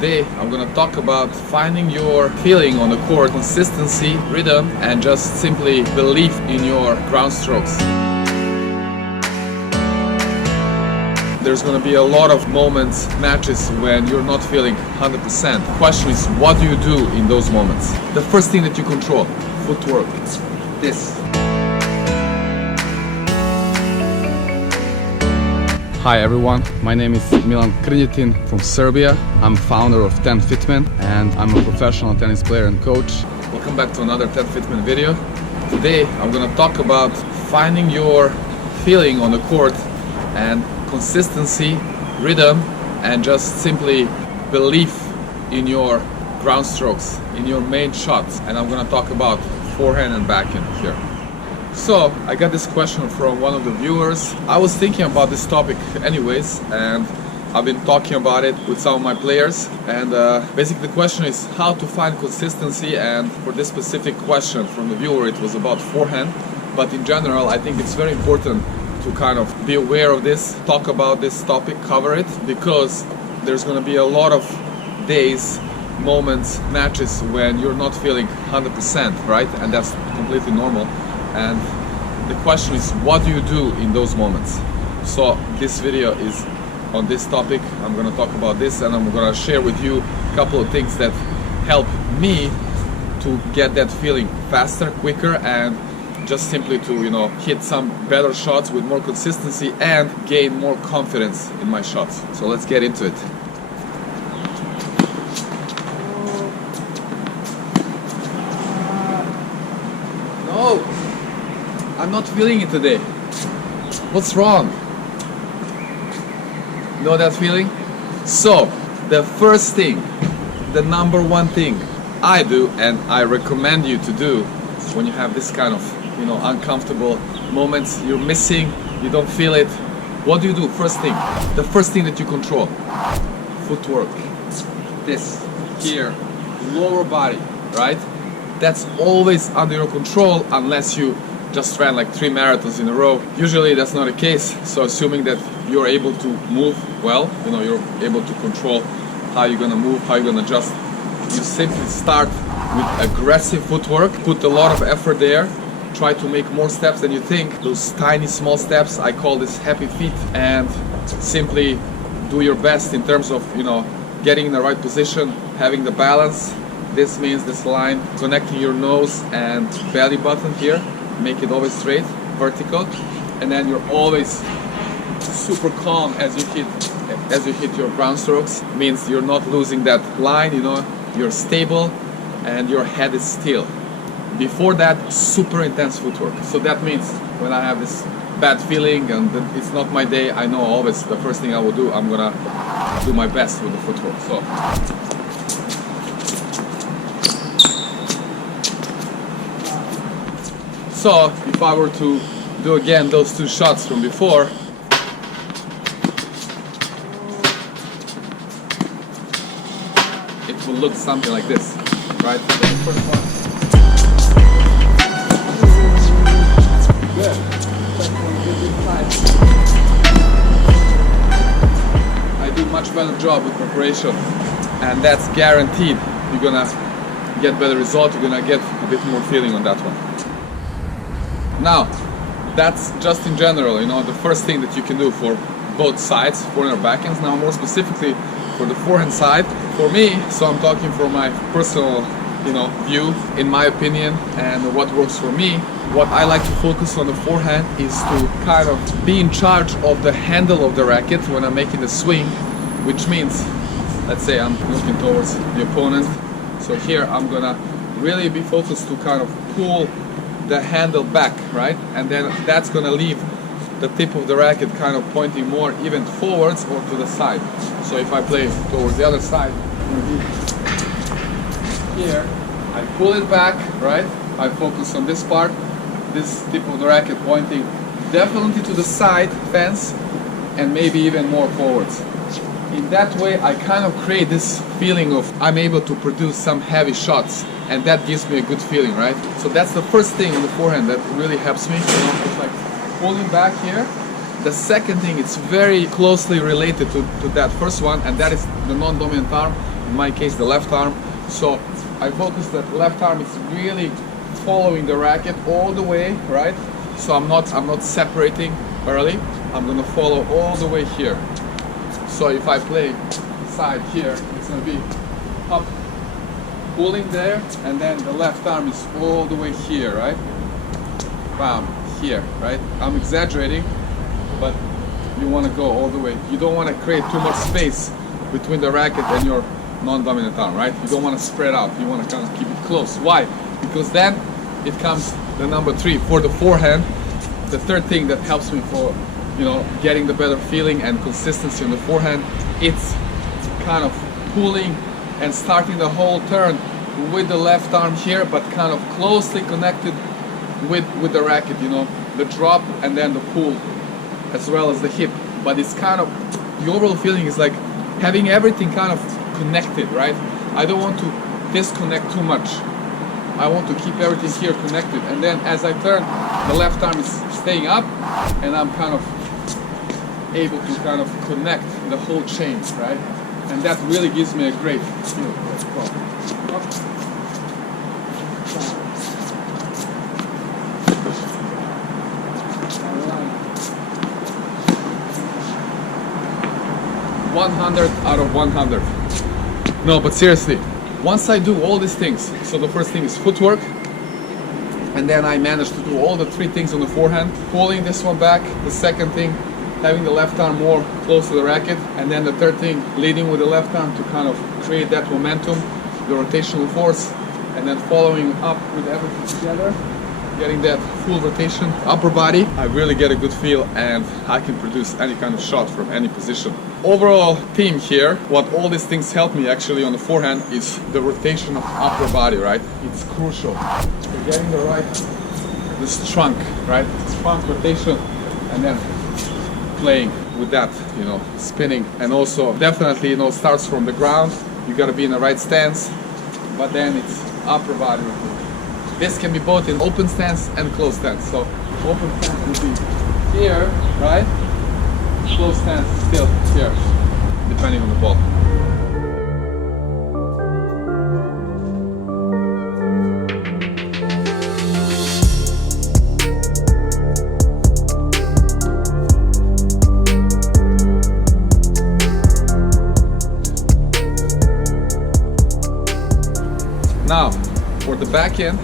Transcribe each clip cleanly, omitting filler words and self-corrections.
Today I'm gonna talk about finding your feeling on the court, consistency, rhythm, and just simply belief in your ground strokes. There's gonna be a lot of moments, matches when you're not feeling 100%. The question is, what do you do in those moments? The first thing that you control, footwork, this. Hi everyone, my name is Milan from Serbia. I'm founder of TENFITMEN and I'm a professional tennis player and coach. Welcome back to another TENFITMEN video. Today I'm gonna talk about finding your feeling on the court and consistency, rhythm, and just simply belief in your ground strokes, in your main shots. And I'm gonna talk about forehand and backhand here. So I got this question from one of the viewers. I was thinking about this topic anyways, and I've been talking about it with some of my players, and basically the question is how to find consistency. And for this specific question from the viewer, it was about forehand, but in general I think it's very important to kind of be aware of this, talk about this topic, cover it, because there's going to be a lot of days, moments, matches when you're not feeling 100%, right? And that's completely normal. And the question is, what do you do in those moments? So this video is on this topic. I'm going to talk about this, and I'm going to share with you a couple of things that help me to get that feeling faster, quicker, and just simply to, hit some better shots with more consistency and gain more confidence in my shots. So let's get into it. No, I'm not feeling it today. What's wrong? Know that feeling? So, the first thing, the number one thing I do, and I recommend you to do when you have this kind of uncomfortable moments, you're missing, you don't feel it. What do you do? First thing, the first thing that you control, footwork, this, here, lower body, right? That's always under your control unless you just ran like 3 marathons in a row. Usually that's not the case, so assuming that you're able to move well, you're able to control how you're gonna move, how you're gonna adjust, you simply start with aggressive footwork, put a lot of effort there, try to make more steps than you think, those tiny small steps, I call this happy feet, and simply do your best in terms of getting in the right position, having the balance. This means this line connecting your nose and belly button here, make it always straight, vertical, and then you're always super calm as you hit your ground strokes. Means you're not losing that line, you're stable and your head is still. Before that, super intense footwork. So that means when I have this bad feeling and it's not my day, I know always the first thing I will do, I'm gonna do my best with the footwork. So if I were to do again those 2 shots from before, it will look something like this, right? So the first one. Good. Second one, good inside. I do much better job with preparation, and that's guaranteed. You're gonna get better results. You're gonna get a bit more feeling on that one. Now, that's just in general, the first thing that you can do for both sides, forehand or backhands. Now, more specifically for the forehand side, for me, so I'm talking from my personal, view, in my opinion, and what works for me. What I like to focus on the forehand is to kind of be in charge of the handle of the racket when I'm making the swing, which means, let's say I'm looking towards the opponent. So here I'm gonna really be focused to kind of pull the handle back, right? And then that's gonna leave the tip of the racket kind of pointing more even forwards or to the side. So if I play towards the other side, here, I pull it back, right? I focus on this part, this tip of the racket pointing definitely to the side fence and maybe even more forwards. In that way, I kind of create this feeling of I'm able to produce some heavy shots, and that gives me a good feeling, right? So that's the first thing on the forehand that really helps me. It's like pulling back here. The second thing, it's very closely related to that first one, and that is the non-dominant arm. in my case the left arm. So I focus that left arm is really following the racket all the way, right? So I'm not separating early. I'm gonna follow all the way here. So if I play side here, it's gonna be up, pulling there, and then the left arm is all the way here, right? Bam, here, right? I'm exaggerating, but you want to go all the way. You don't want to create too much space between the racket and your non-dominant arm, right? You don't want to spread out. You want to kind of keep it close. Why? Because then it comes the number 3 for the forehand. The third thing that helps me for, you know, getting the better feeling and consistency on the forehand, it's kind of pulling and starting the whole turn with the left arm here, but kind of closely connected with the racket, you know, the drop and then the pull as well as the hip. But it's kind of, the overall feeling is like having everything kind of connected, right? I don't want to disconnect too much. I want to keep everything here connected, and then as I turn, the left arm is staying up and I'm kind of able to kind of connect the whole chain, right? And that really gives me a great feel. 100 out of 100. No, but seriously, once I do all these things, so the first thing is footwork, and then I managed to do all the 3 things on the forehand, pulling this one back, the second thing, having the left arm more close to the racket, and then the third thing, leading with the left arm to kind of create that momentum, the rotational force, and then following up with everything together, getting that full rotation, upper body. I really get a good feel and I can produce any kind of shot from any position. Overall theme here, what all these things help me actually on the forehand is the rotation of upper body, right? It's crucial. So getting this trunk, right? This trunk rotation, and then playing with that, you know, spinning. And also definitely, you know, starts from the ground. You gotta be in the right stance, but then it's upper body rotation. This can be both in open stance and closed stance. So open stance will be here, right? Closed stance still here, depending on the ball. Now, for the backhand,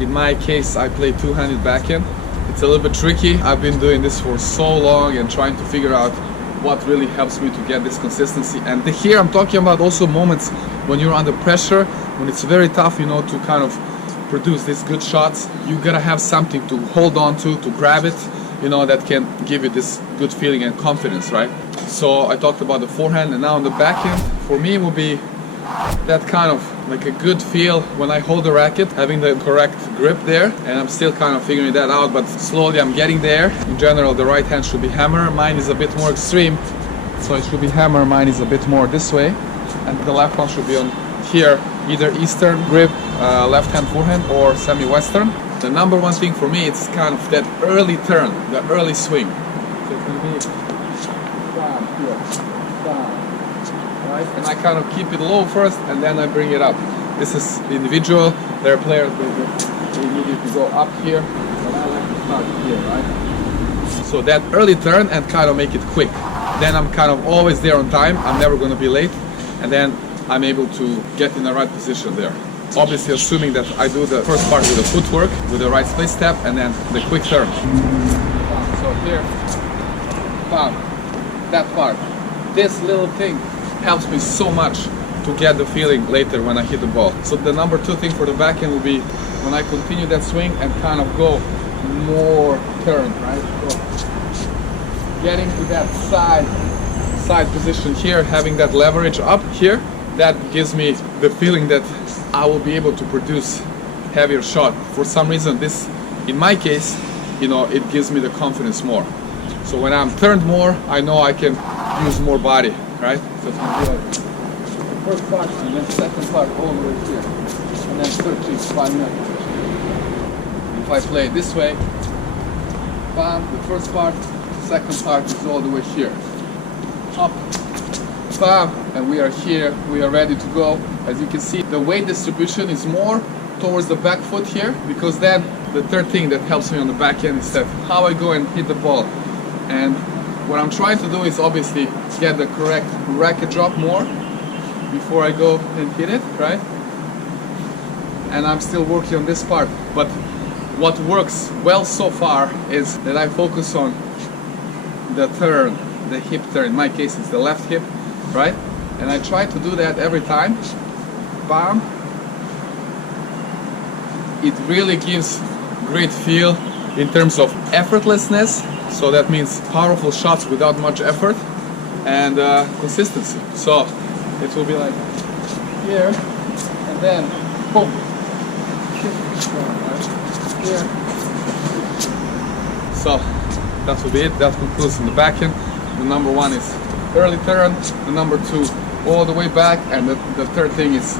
in my case, I play two-handed backhand. It's a little bit tricky. I've been doing this for so long and trying to figure out what really helps me to get this consistency. And here I'm talking about also moments when you're under pressure, when it's very tough, you know, to kind of produce these good shots. You gotta have something to hold on to grab it, you know, that can give you this good feeling and confidence, right? So I talked about the forehand, and now on the backhand, for me it will be that kind of like a good feel when I hold the racket, having the correct grip there, and I'm still kind of figuring that out, but slowly I'm getting there. In general, the right hand should be hammer, mine is a bit more extreme, so it should be hammer, mine is a bit more this way, and the left one should be on here, either Eastern grip, left hand forehand, or semi-Western. The number one thing for me, it's kind of that early turn, the early swing. So it can be down here, down. Right? And I kind of keep it low first and then I bring it up. This is individual. There are players they need you to go up here, but I like to start here, right? So that early turn and kind of make it quick. Then I'm kind of always there on time. I'm never going to be late, and then I'm able to get in the right position there. Obviously, assuming that I do the first part with the footwork, with the right split step, and then the quick turn. So here, bam, that part. This little thing helps me so much to get the feeling later when I hit the ball. So the number 2 thing for the backhand will be when I continue that swing and kind of go more turn, right? So getting to that side position here, having that leverage up here, that gives me the feeling that I will be able to produce heavier shot. For some reason, this, in my case, you know, it gives me the confidence more. So when I'm turned more, I know I can use more body, right? So it's gonna be like the first part and then second part all the way here, and then third cheek, 5 minutes. If I play this way, bam, the first part, second part is all the way here, up, bam, and we are here, we are ready to go. As you can see, the weight distribution is more towards the back foot here, because then the third thing that helps me on the back end is that how I go and hit the ball. And what I'm trying to do is obviously get the correct racket drop more before I go and hit it, right? And I'm still working on this part, but what works well so far is that I focus on the turn, the hip turn. In my case it's the left hip, right? And I try to do that every time. Bam. It really gives great feel in terms of effortlessness, so that means powerful shots without much effort, and consistency. So it will be like here, and then boom, here. So that will be it. That concludes in the backhand. The number one is early turn, the number two all the way back, and the third thing is,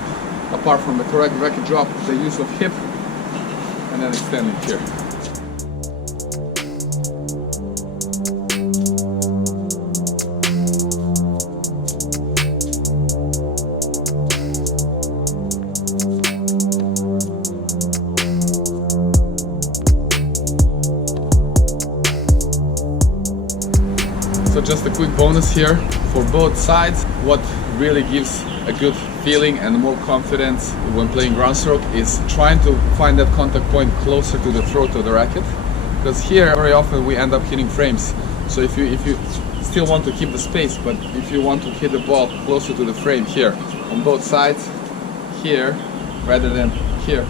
apart from the correct racket drop, the use of hip and then extending here. So just a quick bonus here for both sides. What really gives a good feeling and more confidence when playing ground stroke is trying to find that contact point closer to the throat of the racket, because here very often we end up hitting frames. So if you still want to keep the space, but if you want to hit the ball closer to the frame here on both sides, here rather than here,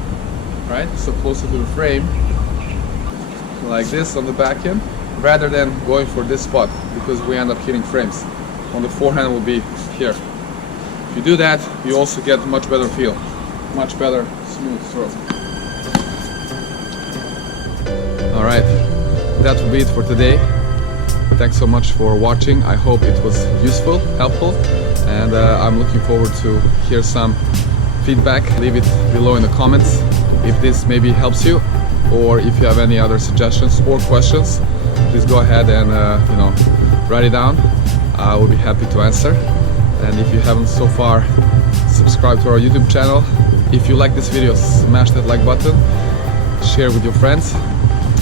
right? So closer to the frame, like this on the back end, rather than going for this spot, because we end up hitting frames. On the forehand will be here. If you do that, you also get much better feel, much better smooth throw. All right, that will be it for today. Thanks so much for watching. I hope it was useful, helpful, and I'm looking forward to hear some feedback. Leave it below in the comments if this maybe helps you, or if you have any other suggestions or questions. Please go ahead and write it down. I will be happy to answer. And if you haven't so far subscribed to our YouTube channel, if you like this video, smash that like button, share with your friends,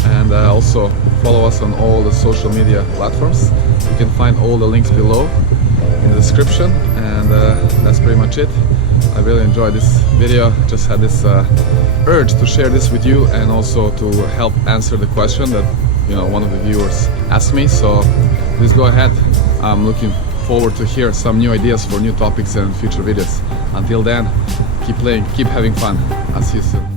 and also follow us on all the social media platforms. You can find all the links below in the description, and that's pretty much it. I really enjoyed this video. Just had this urge to share this with you, and also to help answer the question that one of the viewers asked me. So please go ahead. I'm looking forward to hear some new ideas for new topics and future videos. Until then, keep playing, keep having fun. I'll see you soon.